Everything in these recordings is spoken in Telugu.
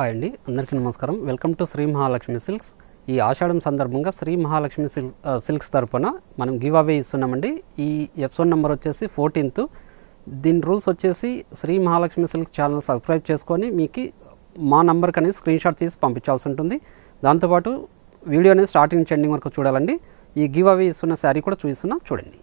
హాయ్ అండి, అందరికీ నమస్కారం. Welcome to Shri Mahalakshmi silks. ఈ ఆషాఢం సందర్భంగా శ్రీ మహాలక్ష్మి సిల్క్స్ తరపున మనం గివ్ అవే ఇస్తున్నామండి. ఈ ఎపిసోడ్ నెంబర్ వచ్చేసి 14th. దీని రూల్స్ వచ్చేసి Shri Mahalakshmi silks channel subscribe చేసుకొని మీకు మా నంబర్కి అనేది స్క్రీన్ షాట్ తీసి పంపించాల్సి ఉంటుంది. దాంతోపాటు వీడియో అనేది స్టార్టింగ్ నుంచి ఎండింగ్ వరకు చూడాలండి. ఈ గివ్ అవే ఇస్తున్న శారీ కూడా చూపిస్తున్నా, చూడండి.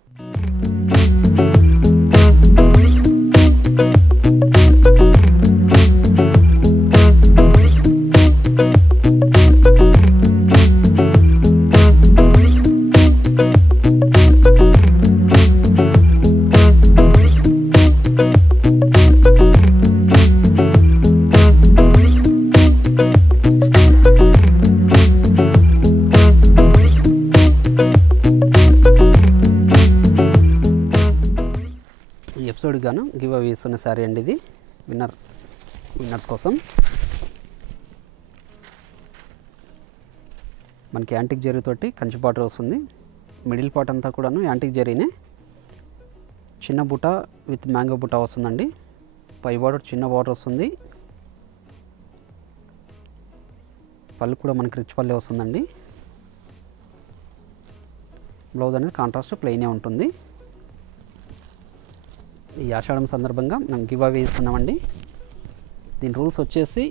ఎపిసోడ్ గాను గివ్ అవే ఇస్తున్న శారీ అండి. ఇది విన్నర్స్ కోసం మనకి యాంటిక్ జరీ తోటి కంచి బార్డర్ వస్తుంది. మిడిల్ పార్ట్ అంతా కూడాను యాంటిక్ జరీనే. చిన్న బుట్ట విత్ మ్యాంగో బుట్ట వస్తుందండి. పై బార్డర్ చిన్న బార్డర్ వస్తుంది. పళ్ళు కూడా మనకి రిచ్ పల్లె వస్తుందండి. బ్లౌజ్ అనేది కాంట్రాస్ట్ ప్లెయినే ఉంటుంది. ఈ ఆషాఢం సందర్భంగా మనం గివ్ అవే ఇస్తున్నామండి. దీని రూల్స్ వచ్చేసి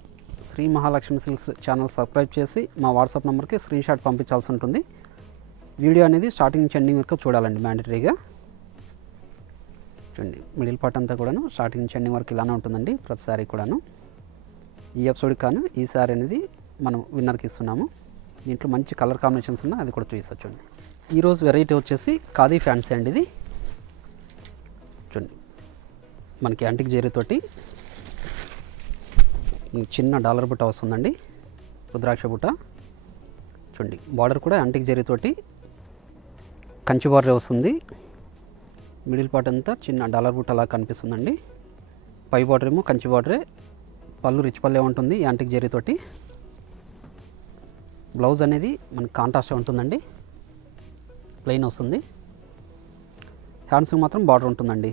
Shri Mahalakshmi silks channel subscribe చేసి మా వాట్సాప్ నెంబర్కి స్క్రీన్ షాట్ పంపించాల్సి ఉంటుంది. వీడియో అనేది స్టార్టింగ్ నుంచి ఎండింగ్ వరకు చూడాలండి మ్యాండటరీగా. చూడండి, మిడిల్ పార్ట్ అంతా కూడాను స్టార్టింగ్ నుంచి ఎండింగ్ వరకు ఇలానే ఉంటుందండి ప్రతి శారీ కూడాను. ఈ ఎపిసోడ్కి కాను ఈ శారీ అనేది మనం విన్నర్కి ఇస్తున్నాము. దీంట్లో మంచి కలర్ కాంబినేషన్స్ ఉన్నాయి, అది కూడా చూపించండి. ఈరోజు వెరైటీ వచ్చేసి ఖాదీ ఫ్యాన్సీ అండి. ఇది చూడండి, మనకి యాంటిక్ జరీతోటి చిన్న డాలర్ బుట్ట వస్తుందండి, రుద్రాక్ష బుట్ట. చూడండి, బార్డర్ కూడా యాంటిక్ జరీతోటి కంచి బార్డర్ వస్తుంది. మిడిల్ పార్ట్ అంతా చిన్న డాలర్ బుట్ట అలా కనిపిస్తుందండి. పై బార్డర్ ఏమో కంచి బార్డరే. పళ్ళు రిచ్ పల్లె ఉంటుంది యాంటిక్ జరీతోటి. బ్లౌజ్ అనేది మనకి కాంట్రాస్ట్ ఉంటుందండి, ప్లెయిన్ వస్తుంది. హ్యాండ్స్కి మాత్రం బార్డర్ ఉంటుందండి.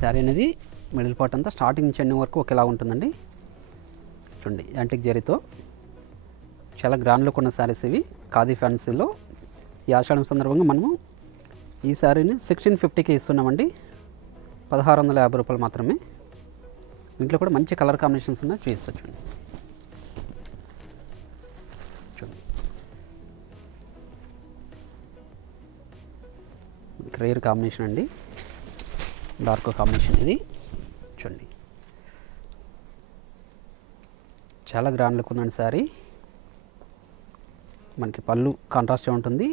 శారీ అనేది మిడిల్ పార్ట్ అంతా స్టార్టింగ్ నుంచి ఎండింగ్ వరకు ఒకేలా ఉంటుందండి. చూడండి, యాంటిక్ జరీతో చాలా గ్రాండ్ లుక్ ఉన్న శారీస్ ఇవి ఖాదీ ఫ్యాన్సీలో. ఈ ఆషాఢం సందర్భంగా మనము ఈ శారీని 1650కి ఇస్తున్నామండి. 1650 రూపాయలు మాత్రమే. దీంట్లో కూడా మంచి కలర్ కాంబినేషన్స్ ఉన్నాయి, చూపిస్తా. చూడండి, రేర్ కాంబినేషన్ అండి, డార్క్ కాంబినేషన్ ఇది. చూడండి, చాలా గ్రాండ్ లుక్ ఉందండి శారీ. మనకి పళ్ళు కాంట్రాస్టే ఉంటుంది,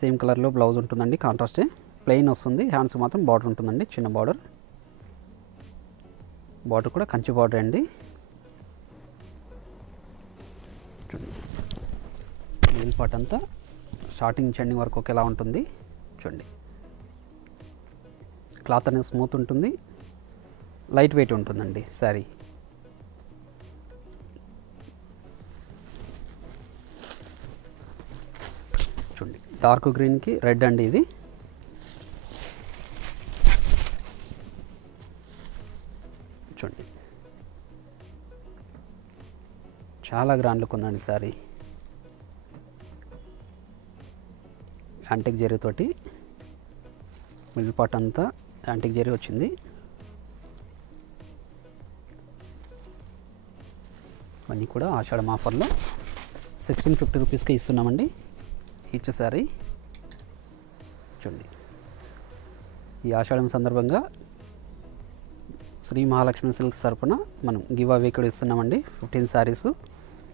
సేమ్ కలర్లో బ్లౌజ్ ఉంటుందండి, కాంట్రాస్టే ప్లెయిన్ వస్తుంది. హ్యాండ్స్ మాత్రం బార్డర్ ఉంటుందండి, చిన్న బార్డర్. బార్డర్ కూడా కంచి బార్డర్ అండి. చూడండి, మిడిల్ పార్ట్ అంతా స్టార్టింగ్ నుంచి ఎండింగ్ వరకు ఒకేలా ఉంటుంది. చూడండి, క్లాత్ అనేది స్మూత్ ఉంటుంది, లైట్ వెయిట్ ఉంటుందండి శారీ. చూడండి, డార్క్ గ్రీన్కి రెడ్ అండి ఇది. చూడండి, చాలా గ్రాండ్ లుక్ ఉందండి శారీ. యాంటిక్ జరీతోటి మిడిల్ పార్ట్ అంతా యాంటిక్ జరీ వచ్చింది. ఇవన్నీ కూడా ఆషాఢం ఆఫర్లో 1650 రూపీస్కి ఇస్తున్నామండి ఈచ్ శారీ. చూడండి, ఈ ఆషాఢం సందర్భంగా శ్రీ మహాలక్ష్మి సిల్క్స్ తరపున మనం గివ్ అవే కూడా ఇస్తున్నామండి 15 శారీస్.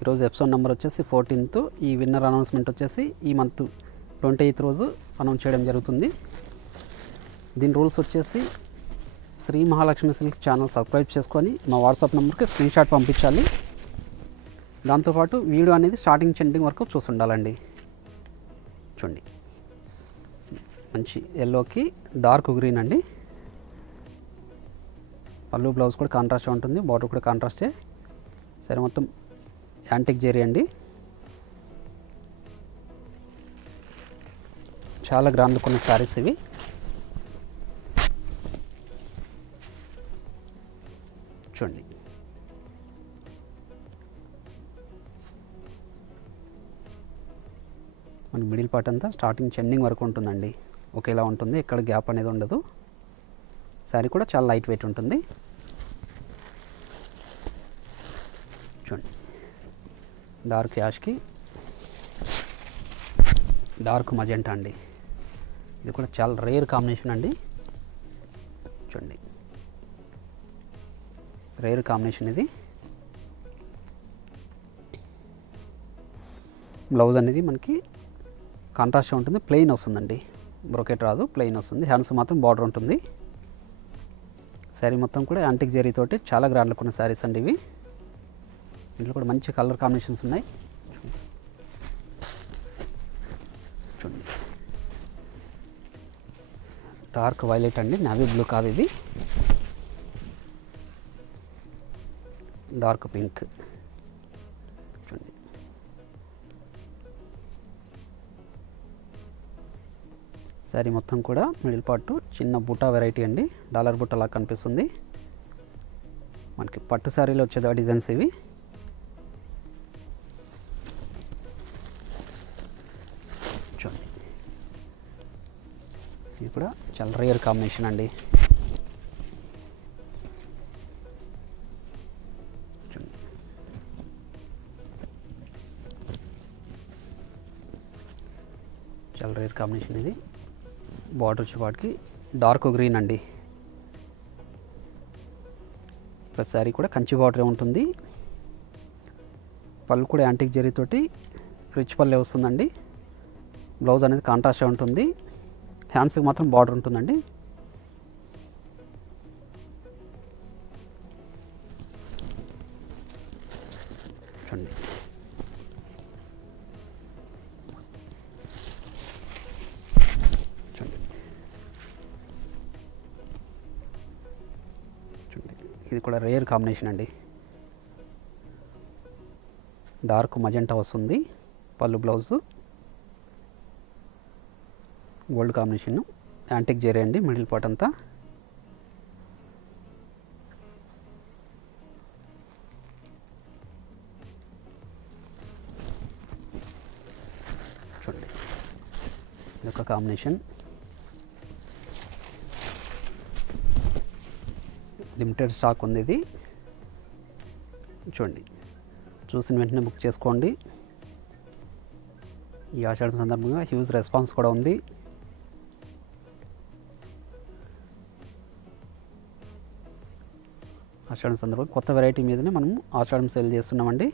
ఈరోజు ఎపిసోడ్ నెంబర్ వచ్చేసి 14th. ఈ విన్నర్ అనౌన్స్మెంట్ వచ్చేసి ఈ మంత్ 28th రోజు అనౌన్స్ చేయడం జరుగుతుంది. దీని రూల్స్ వచ్చేసి Shri Mahalakshmi silks channel subscribe చేసుకొని మా వాట్సాప్ నెంబర్కి స్క్రీన్ షాట్ పంపించాలి. దాంతోపాటు వీడియో అనేది స్టార్టింగ్ ఎండింగ్ వరకు చూసి ఉండాలండి. చూడండి, మంచి ఎల్లోకి డార్క్ గ్రీన్ అండి. పళ్ళు బ్లౌజ్ కూడా కాంట్రాస్టే ఉంటుంది, బార్డర్ కూడా కాంట్రాస్టే. సరే, మొత్తం యాంటిక్ జరీ అండి. చాలా గ్రాండ్ లుక్ ఉన్న శారీస్ ఇవి. చూడండి మన మిడిల్ పార్ట్ అంతా స్టార్టింగ్ ఎండింగ్ వరకు ఉంటుందండి, ఒకేలా ఉంటుంది, ఎక్కడ గ్యాప్ అనేది ఉండదు. శారీ కూడా చాలా లైట్ వెయిట్ ఉంటుంది. చూడండి డార్క్ యాష్కి డార్క్ మజెంటా అండి, ఇది కూడా చాలా రేర్ కాంబినేషన్ అండి. చూడండి రేర్ కాంబినేషన్ ఇది. బ్లౌజ్ అనేది మనకి కాంట్రాస్ట్ ఉంటుంది, ప్లెయిన్ వస్తుందండి, బ్రోకెట్ రాదు, ప్లెయిన్ వస్తుంది. హ్యాండ్స్ మాత్రం బార్డర్ ఉంటుంది. శారీ మొత్తం కూడా యాంటిక్ జరీ తోటి చాలా గ్రాండ్ లుక్ ఉన్న శారీస్ అండి ఇవి. ఇందులో కూడా మంచి కలర్ కాంబినేషన్స్ ఉన్నాయి. చూడండి డార్క్ వైలెట్ అండి, నావీ బ్లూ కాదు ఇది, డార్క్ పింక్. చూడండి శారీ మొత్తం కూడా మిడిల్ పార్ట్ చిన్న బుటా వెరైటీ అండి, డాలర్ బుట్ట లాగా కనిపిస్తుంది. మనకి పట్టు శారీలో వచ్చేది డిజైన్స్ ఇవి. చూడండి ఇది కూడా చాలా రేర్ కాంబినేషన్ అండి. చూడండి చాలా రేర్ కాంబినేషన్ ఇది. బార్డర్ వచ్చే వాటికి డార్క్ గ్రీన్ అండి. ప్లస్ శారీ కూడా కంచి బార్డరే ఉంటుంది. పళ్ళు కూడా యాంటిక్ జరీతోటి రిచ్ పల్లె వస్తుందండి. బ్లౌజ్ అనేది కాంట్రాస్ట్ ఉంటుంది. హ్యాండ్స్కి మాత్రం బార్డర్ ఉంటుందండి. చూడండి ఇది కూడా రేర్ కాంబినేషన్ అండి. డార్క్ మజెంటా వస్తుంది పళ్ళు, blouse gold combination, antique zari అండి మిడిల్ పార్ట్ అంతా. చూడండి ఇది ఒక కాంబినేషన్, లిమిటెడ్ స్టాక్ ఉంది ఇది. చూడండి చూసిన వెంటనే బుక్ చేసుకోండి. ఈ ఆషాఢం సందర్భంగా హ్యూజ్ రెస్పాన్స్ కూడా ఉంది. ఆషాఢం సందర్భంగా కొత్త వెరైటీ మీదనే మనం ఆషాఢం సేల్ చేస్తున్నామండి.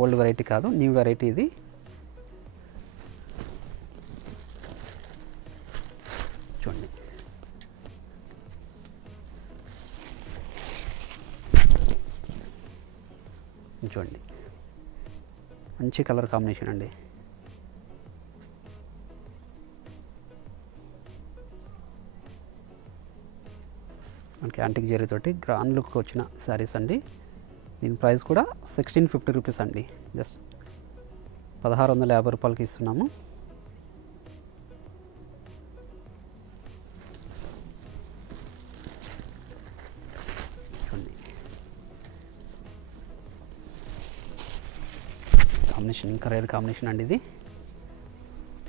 ఓల్డ్ వెరైటీ కాదు, న్యూ వెరైటీ ఇది. చూడండి చూడండి మంచి కలర్ కాంబినేషన్ అండి. మనకి యాంటిక్ జరీతోటి గ్రాండ్ లుక్ వచ్చిన శారీస్ అండి. దీని ప్రైస్ కూడా 1650 రూపీస్ అండి. జస్ట్ 1650 రూపాయలకి ఇస్తున్నాము. చూడండి కాంబినేషన్ ఇంకా రేర్ కాంబినేషన్ అండి ఇది.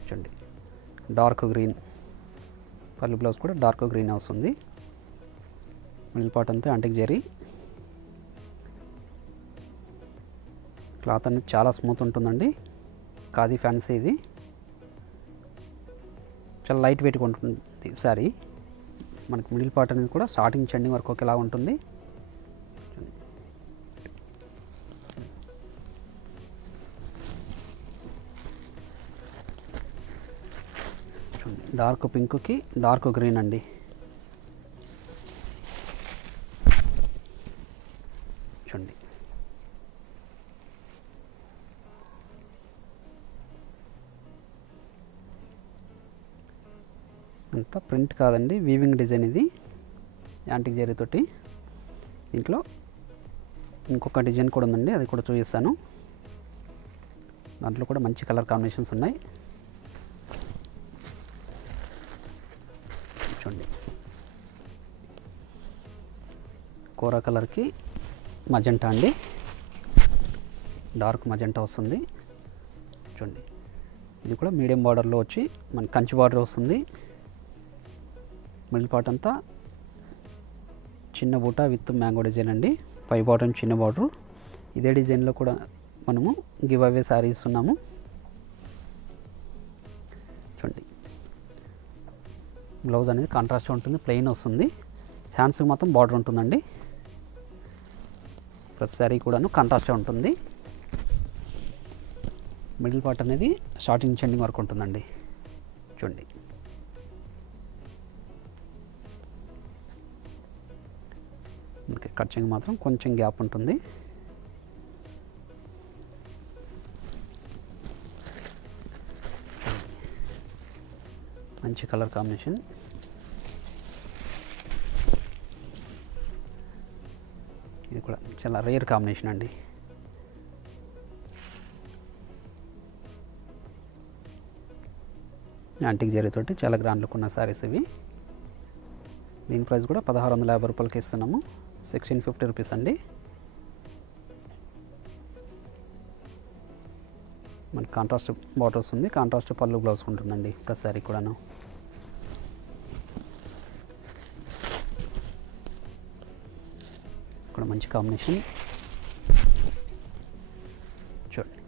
చూడండి డార్క్ గ్రీన్, పళ్ళు బ్లౌజ్ కూడా డార్క్ గ్రీన్ వస్తుంది. మిడిల్ పార్ట్ అంతా యాంటిక్ జరీ. క్లాత్ అనేది చాలా స్మూత్ ఉంటుందండి. ఖాదీ ఫ్యాన్సీ ఇది. చాలా లైట్ వెయిట్గా ఉంటుంది శారీ. మనకి మిడిల్ పార్ట్ అనేది కూడా స్టార్టింగ్ ఎండింగ్ వరకు ఒకేలా ఉంటుంది. చూడండి డార్క్ పింక్కి డార్క్ గ్రీన్ అండి. చూడండి అంతా ప్రింట్ కాదండి, వీవింగ్ డిజైన్ ఇది యాంటిక్ జరీతోటి. దీంట్లో ఇంకొక డిజైన్ కూడా ఉందండి, అది కూడా చూపిస్తాను. దాంట్లో కూడా మంచి కలర్ కాంబినేషన్స్ ఉన్నాయి. చూడండి కోరా కలర్కి మజెంటా అండి, డార్క్ మజెంటా వస్తుంది చూడండి. ఇది కూడా మీడియం బార్డర్లో వచ్చి మన కంచి బార్డర్ వస్తుంది. మిడిల్ పార్ట్ అంతా చిన్న బూటా విత్ మ్యాంగో డిజైన్ అండి, పై బాటమ్ చిన్న బార్డర్. ఇదే డిజైన్లో కూడా మనము గివ్ అవే శారీస్ ఉన్నాము చూడండి. బ్లౌజ్ అనేది కాంట్రాస్ట్ ఉంటుంది, ప్లెయిన్ వస్తుంది. హ్యాండ్స్కి మాత్రం బార్డర్ ఉంటుందండి. ప్రతి శారీ కూడాను కాంట్రాస్టే ఉంటుంది. మిడిల్ పార్ట్ అనేది స్టార్టింగ్ నుంచి ఎండింగ్ వరకు ఉంటుందండి చూడండి. మనకి కట్చింగ్ మాత్రం కొంచెం గ్యాప్ ఉంటుంది. మంచి కలర్ కాంబినేషన్. ఇది కూడా చాలా రేర్ కాంబినేషన్ అండి. యాంటిక్ జరీతోటి చాలా గ్రాండ్ లుక్ ఉన్న సారీస్ ఇవి. దీని ప్రైస్ కూడా 1650 రూపాయలకి ఇస్తున్నాము. 1650 రూపీస్ అండి. మన కాంట్రాస్ట్ బార్డర్ వస్తుంది, కాంట్రాస్ట్ పళ్ళు బ్లౌజ్ ఉంటుందండి ప్రతి సారీ కూడాను. ఇక్కడ మంచి కాంబినేషన్ చూడండి,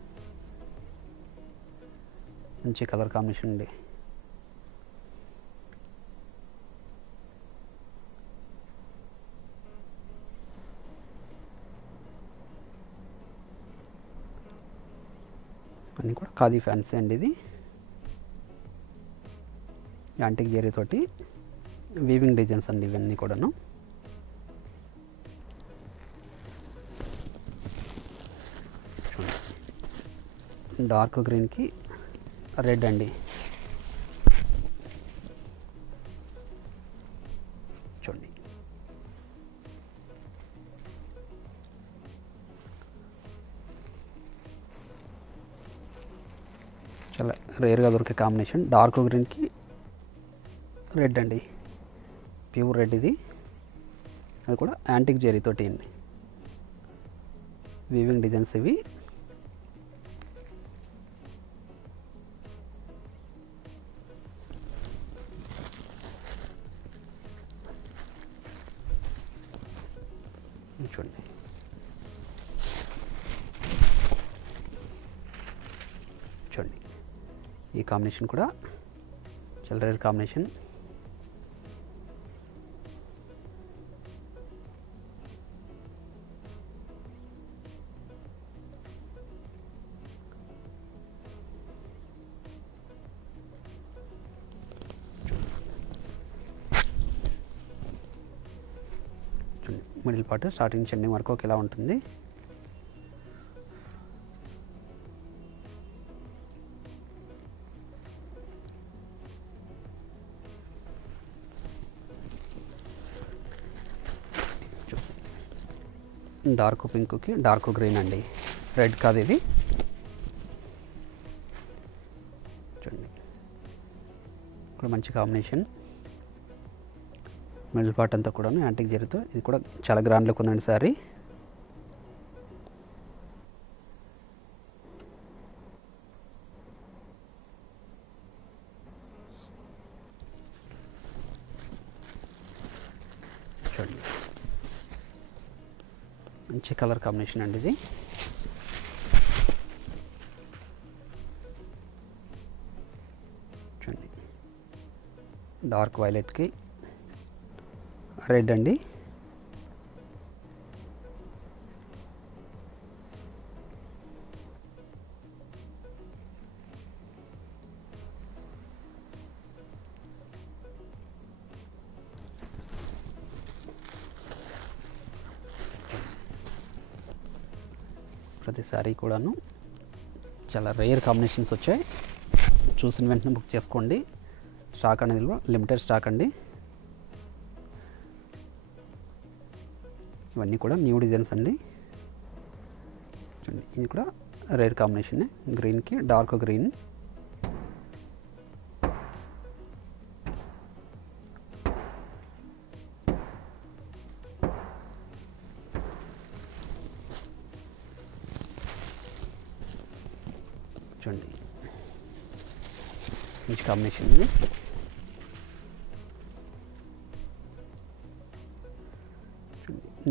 మంచి కలర్ కాంబినేషన్ అండి. అన్నీ కూడా ఖాదీ ఫ్యాన్సీ అండి. ఇది యాంటిక్ జరీతోటి వీవింగ్ డిజైన్స్ అండి ఇవన్నీ కూడాను. డార్క్ గ్రీన్కి రెడ్ అండి చూడండి. చాలా రేర్గా దొరికే కాంబినేషన్. డార్క్ గ్రీన్కి రెడ్ అండి, ప్యూర్ రెడ్ ఇది. అది కూడా యాంటిక్ జరీతోటి అండి, వీవింగ్ డిజైన్స్ ఇవి. చూడండి చూడండి, ఈ కాంబినేషన్ కూడా చాలా rare combination. Middle part starting ending వరకు ఒకేలా ఉంటుంది. డార్క్ పింక్కి డార్క్ గ్రీన్ అండి, రెడ్ కాదు ఇది చూడండి. ఇక్కడ మంచి కాంబినేషన్. మిడిల్ పార్ట్ అంతా కూడా యాంటిక్ జరీతో, ఇది కూడా చాలా గ్రాండ్ లుక్ ఉందండి సారీ. చూడండి మంచి కలర్ కాంబినేషన్ అండి ఇది. చూడండి డార్క్ వైలెట్కి రెడ్ అండి. ప్రతి సారీ కూడాను చాలా రేర్ కాంబినేషన్స్ వచ్చాయి. చూసిన వెంటనే బుక్ చేసుకోండి. స్టాక్ అనేది లిమిటెడ్ స్టాక్ అండి. ఇవన్నీ కూడా న్యూ డిజైన్స్ అండి. చూడండి ఇది కూడా రేర్ కాంబినేషన్, గ్రీన్కి డార్క్ గ్రీన్. చూడండి మంచి కాంబినేషన్ ఇది.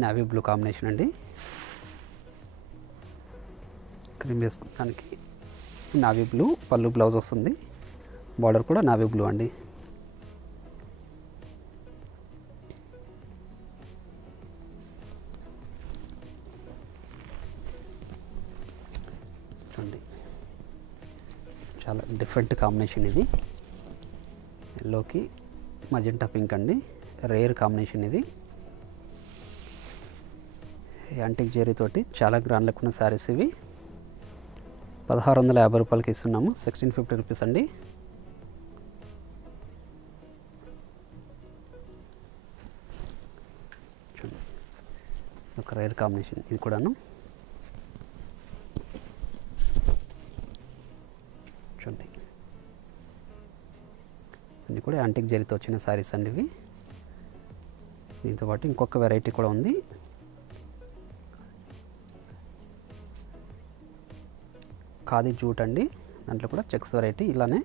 నావీ బ్లూ కాంబినేషన్ అండి. క్రీమ్ వేసుకోవడానికి నావీ బ్లూ పళ్ళు బ్లౌజ్ వస్తుంది. బార్డర్ కూడా నావీ బ్లూ అండి. చూడండి చాలా డిఫరెంట్ కాంబినేషన్ ఇది. ఎల్లోకి మజెంటా పింక్ అండి, రేర్ కాంబినేషన్ ఇది. యాంటిక్ జెరీ తోటి చాలా గ్రాండ్ లుక్ ఉన్న శారీస్ ఇవి. 1650 రూపాయలకి ఇస్తున్నాము. 1650 రూపీస్ అండి. ఒక రేర్ కాంబినేషన్ ఇది కూడాను. చూడండి ఇది కూడా యాంటిక్ జెరీతో వచ్చిన శారీస్ అండి ఇవి. దీంతో పాటు ఇంకొక వెరైటీ కూడా ఉంది. ఖాదీ జూట్ అండి, దాంట్లో కూడా చెక్స్ వెరైటీ ఇలానే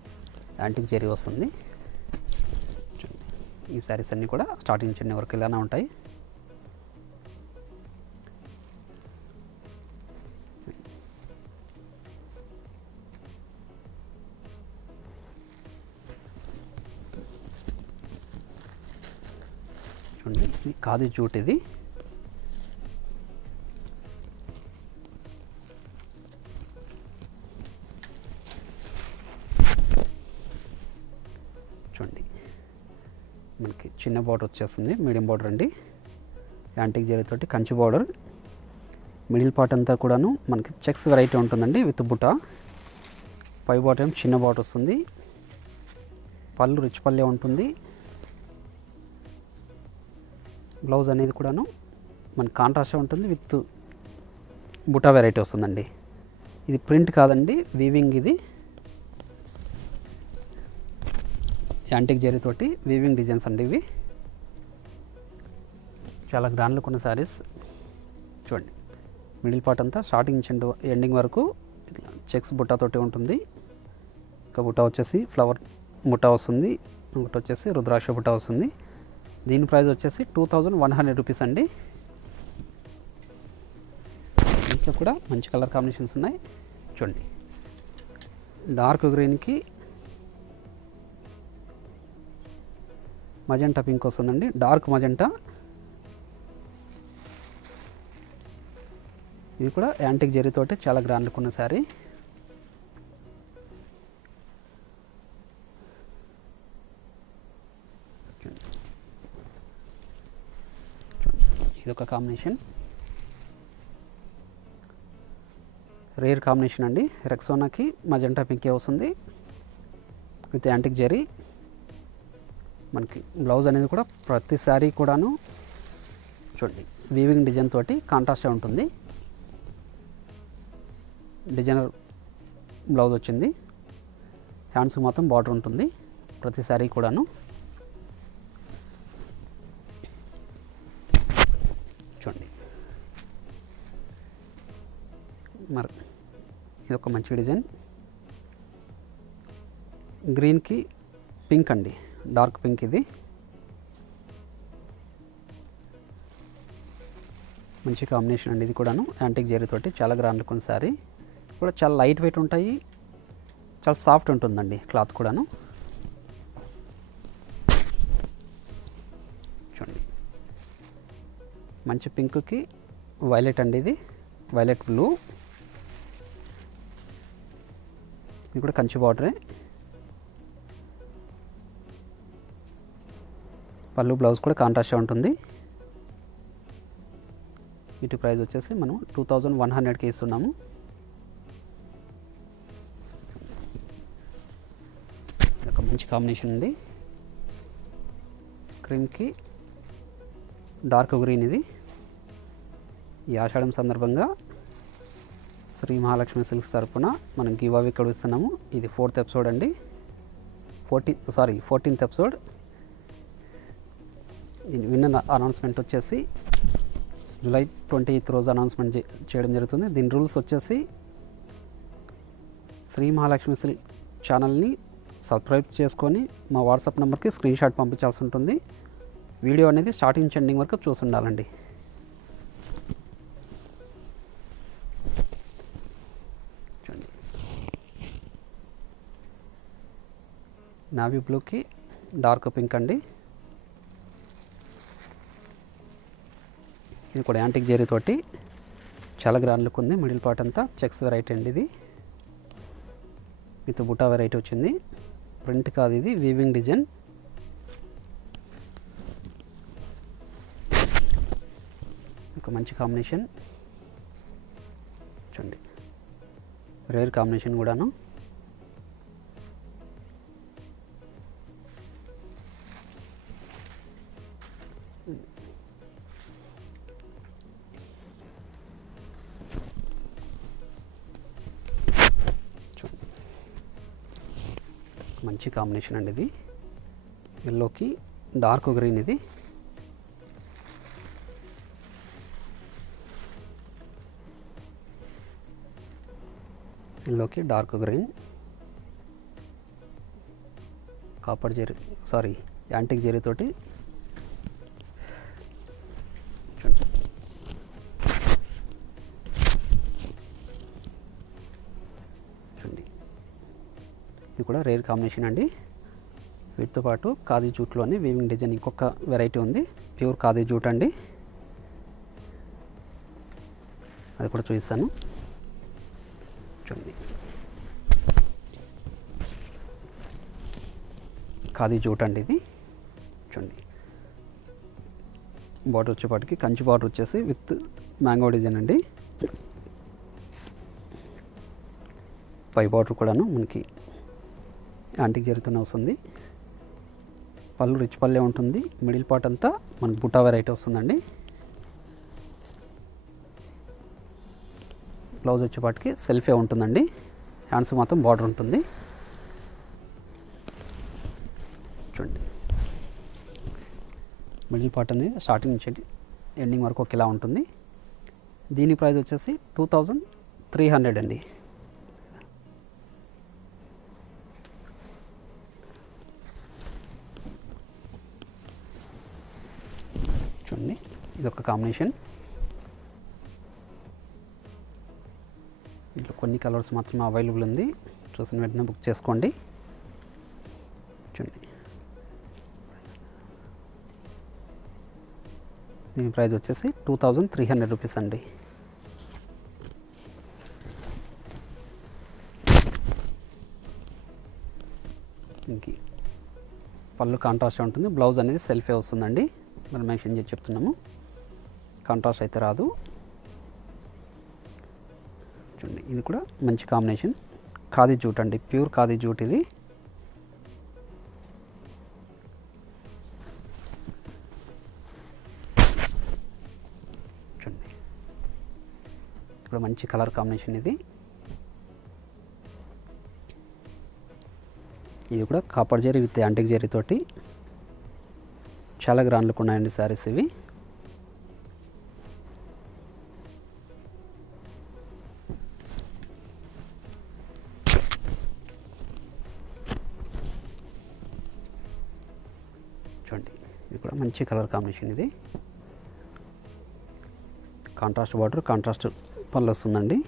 యాంటిక్ జెరీ వస్తుంది. ఈ శారీస్ అన్నీ కూడా స్టార్టింగ్ చిన్న వరకు ఇలానే ఉంటాయి. చూడండి ఇది ఖాదీ జూట్ ఇది. చూడండి మనకి చిన్న బార్డర్ వచ్చేస్తుంది, మీడియం బార్డర్ అండి. యాంటిక్ జెరీ తోటి కంచి బార్డర్. మిడిల్ పార్ట్ అంతా కూడాను మనకి చెక్స్ వెరైటీ ఉంటుందండి విత్ బుటా. పై బాటం చిన్న బార్డర్ వస్తుంది. పళ్ళు రిచ్ పల్లె ఉంటుంది. బ్లౌజ్ అనేది కూడాను మనకి కాంట్రాస్ట్ ఉంటుంది విత్ బుటా వెరైటీ వస్తుందండి. ఇది ప్రింట్ కాదండి, వీవింగ్. ఇది యాంటిక్ జెరీ తోటి వీవింగ్ డిజైన్స్ అండి ఇవి. చాలా గ్రాండ్ లుక్ ఉన్న శారీస్. చూడండి మిడిల్ పార్ట్ అంతా స్టార్టింగ్ నుంచి ఎండింగ్ వరకు చెక్స్ బుట్టాతోటి ఉంటుంది. ఒక బుట్ట వచ్చేసి ఫ్లవర్ బుట్ట వస్తుంది, ఒకటి వచ్చేసి రుద్రాక్ష బుట్ట వస్తుంది. దీని ప్రైస్ వచ్చేసి 2100 రూపీస్ అండి. ఇంట్లో కూడా మంచి కలర్ కాంబినేషన్స్ ఉన్నాయి. చూడండి డార్క్ గ్రీన్కి మజెంటా పింక్ వస్తుందండి, డార్క్ మజెంటా. ఇది కూడా యాంటిక్ జెరీ తోటి చాలా గ్రాండ్ లుక్ ఉన్న శారీ. ఇది ఒక కాంబినేషన్, రేర్ కాంబినేషన్ అండి. రెక్సోనాకి మజెంటా పింకే వస్తుంది విత్ యాంటిక్ జెరీ. మనకి బ్లౌజ్ అనేది కూడా ప్రతి శారీ కూడాను చూడండి వీవింగ్ డిజైన్ తోటి కాంట్రాస్ట్గా ఉంటుంది. డిజైనర్ బ్లౌజ్ వచ్చింది. హ్యాండ్స్కి మొత్తం బార్డర్ ఉంటుంది ప్రతి శారీ కూడాను. చూడండి మరి ఇది ఒక మంచి డిజైన్. గ్రీన్కి పింక్ అండి, డార్క్ పింక్ ఇది. మంచి కాంబినేషన్ అండి ఇది కూడాను. యాంటిక్ జెరీ తోటి చాలా గ్రాండ్ లుక్ ఉన్న శారీ. కూడా చాలా లైట్ వెయిట్ ఉంటాయి, చాలా సాఫ్ట్ ఉంటుందండి క్లాత్ కూడాను. చూడండి మంచి పింక్కి వైలెట్ అండి ఇది, వైలెట్ బ్లూ. ఇది కూడా కంచి బార్డరే. పళ్ళు బ్లౌజ్ కూడా కాంట్రాస్ట్గా ఉంటుంది. వీటి ప్రైస్ వచ్చేసి మనం 2100కి ఇస్తున్నాము. ఒక మంచి కాంబినేషన్ ఉంది. క్రీమ్కి డార్క్ గ్రీన్ ఇది. ఈ ఆషాఢం సందర్భంగా శ్రీ మహాలక్ష్మి సిల్క్స్ తరపున మనం గివ్ అవే ఇక్కడ ఇస్తున్నాము. ఇది 4th ఎపిసోడ్ అండి, 14th ఎపిసోడ్. విన్నర్ అనౌన్స్మెంట్ వచ్చేసి జూలై 28 రోజు అనౌన్స్మెంట్ చేయడం జరుగుతుంది. దీని రూల్స్ వచ్చేసి శ్రీ మహాలక్ష్మి సిల్క్ ఛానల్ని సబ్స్క్రైబ్ చేసుకొని మా వాట్సాప్ నెంబర్కి స్క్రీన్ షాట్ పంపించాల్సి ఉంటుంది. వీడియో అనేది స్టార్టింగ్ నుంచి ఎండింగ్ వరకు చూసి ఉండాలండి. చూడండి, నావీ బ్లూకి డార్క్ పింక్ అండి. ఇది కూడా యాంటిక్ జరీ తోటి చాలా గ్రాండ్ లుక్ ఉంది. మిడిల్ పార్ట్ అంతా చెక్స్ వెరైటీ అండి. ఇది విత్ బుటా వెరైటీ వచ్చింది. ప్రింట్ కాదు, ఇది వీవింగ్ డిజైన్. ఒక మంచి కాంబినేషన్ చూడండి, రేర్ కాంబినేషన్ కూడాను. మంచి కాంబినేషన్ అండి. ఇది ఎల్లోకి డార్క్ గ్రీన్. ఇది ఎల్లోకి dark green, copper zari antique zari తోటి చూడండి. ఇది కూడా రేర్ కాంబినేషన్ అండి. వీటితో పాటు ఖాదీ జూట్లోనే వీవింగ్ డిజైన్ ఇంకొక వెరైటీ ఉంది. ప్యూర్ ఖాదీ జూట్ అండి. అది కూడా చూపిస్తాను చూడండి. ఖాదీ జూట్ అండి ఇది. చూడండి, బార్డర్ వచ్చేపాటికి కంచి బార్డర్ వచ్చేసి విత్ మ్యాంగో డిజైన్ అండి. పై బార్డర్ కూడాను మనకి యాంటిక్ జరీతోనే వస్తుంది. పళ్ళు రిచ్ పల్లె ఉంటుంది. మిడిల్ పార్ట్ అంతా మనకి బుటా వెరైటీ వస్తుందండి. బ్లౌజ్ వచ్చేపాటికి సెల్ఫే ఉంటుందండి. హ్యాండ్స్ మాత్రం బార్డర్ ఉంటుంది. చూడండి, మిడిల్ పార్ట్ అనేది స్టార్టింగ్ నుంచి ఎండింగ్ వరకు ఒకేలా ఉంటుంది. దీని ప్రైస్ వచ్చేసి 2300 అండి. చూడండి, ఇది ఒక కాంబినేషన్. ఇంట్లో కొన్ని కలర్స్ మాత్రమే అవైలబుల్ ఉంది. చూసిన వెంటనే బుక్ చేసుకోండి. చూడండి, దీని ప్రైస్ వచ్చేసి 2300 రూపీస్ అండి. ఇంక పళ్ళు కాంట్రాస్ట్ ఉంటుంది. బ్లౌజ్ అనేది సెల్ఫే వస్తుందండి. మనం మెన్షన్ చేసి చెప్తున్నాము, కాంట్రాస్ట్ అయితే రాదు. చూడండి, ఇది కూడా మంచి కాంబినేషన్. ఖాదీ జూట్ అండి, ప్యూర్ ఖాదీ జూట్ ఇది. చూడండి, ఇప్పుడు మంచి కలర్ కాంబినేషన్ ఇది. ఇది కూడా copper zari with antique zari తోటి చాలా గ్రాండ్ లుక్ ఉన్నాయండి శారీస్ ఇవి. చూడండి, ఇది కూడా మంచి కలర్ కాంబినేషన్. ఇది కాంట్రాస్ట్ బార్డర్, కాంట్రాస్ట్ పళ్ళు వస్తుందండి.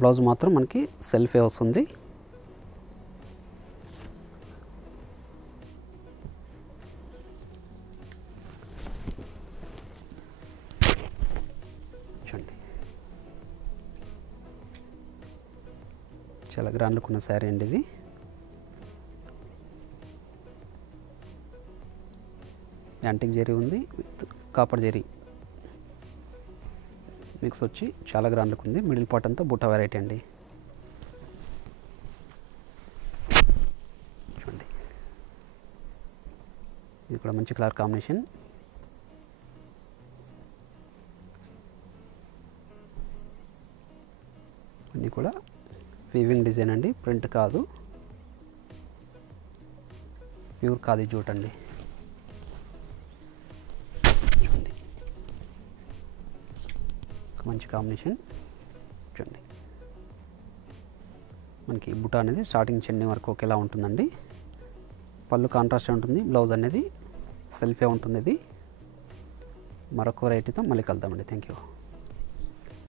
బ్లౌజ్ మాత్రం మనకి సెల్ఫే వస్తుంది. చాలా గ్రాండ్ లుక్ ఉన్న శారీ అండి ఇది. యాంటిక్ జరీ ఉంది విత్ కాపర్ జరీ మిక్స్ వచ్చి చాలా గ్రాండ్ లుక్ ఉంది. మిడిల్ పార్ట్ అంతా బుట్ట వెరైటీ అండి. చూడండి, ఇది కూడా మంచి కలర్ కాంబినేషన్. అన్నీ కూడా వీవింగ్ డిజైన్ అండి, ప్రింట్ కాదు, ప్యూర్ ఖాదీ జూట్ అండి. చూడండి, మంచి కాంబినేషన్. చూడండి, మనకి బుట్ట అనేది స్టార్టింగ్ చెన్నీ వరకు ఒకేలా ఉంటుందండి. పళ్ళు కాంట్రాస్ట్ ఉంటుంది, బ్లౌజ్ అనేది సెల్ఫే ఉంటుంది. ఇది మరొక వెరైటీతో మళ్ళీ కలుద్దామండి. Thank you.